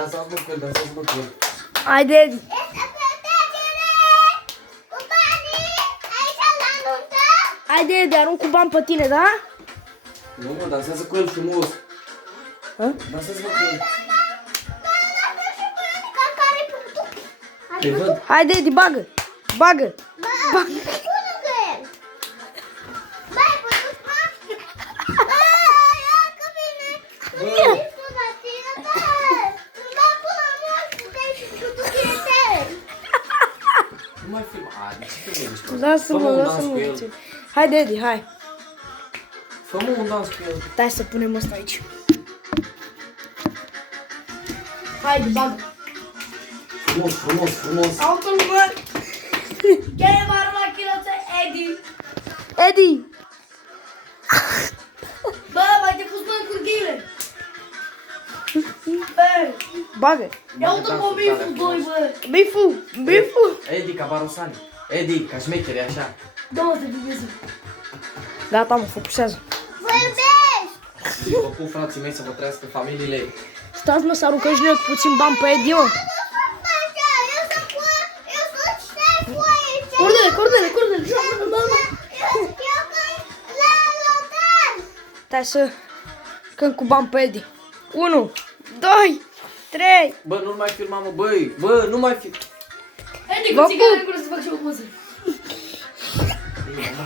Dansați-mă cu el, dansați-mă cu el. Haide, Edi. Haide, Edi, arunc cu bani pe tine, da? Nu, mă, dansează cu el frumos. Dansează-mă cu el. Te văd. Haide, Edi, bagă. Bagă. Nu mai filma. A, de ce te gândești? Lasă-mă, lasă-mă. Haide, Edi, hai. Fă-mă un dans cu el. Stai să punem ăsta aici. Haide, bagă. Frumos, frumos, frumos. Automat. Chiar barul la chiloță, Edi. Edi. Bă, mai te pus în curghile. Bă. Bagă. Ia uite pe biful, doi, bă. Biful. Edi, ca Barosani. Edi, ca șmecheri, așa. Dă-mă să bifezi. Gata, mă, focusează. Vă pup, frații mei, să vă trăiască familiile. Stați, mă, să aruncăm și noi cu puțin bani pe Edi, mă. Cordele. Stai să cânt cu bani pe Edi. 1, 2, 3. Bă, nu mai filma, mă, băi. Bă, nu mai filma. Edi, cu țigară în gură să fac și o poză. Bine, bă.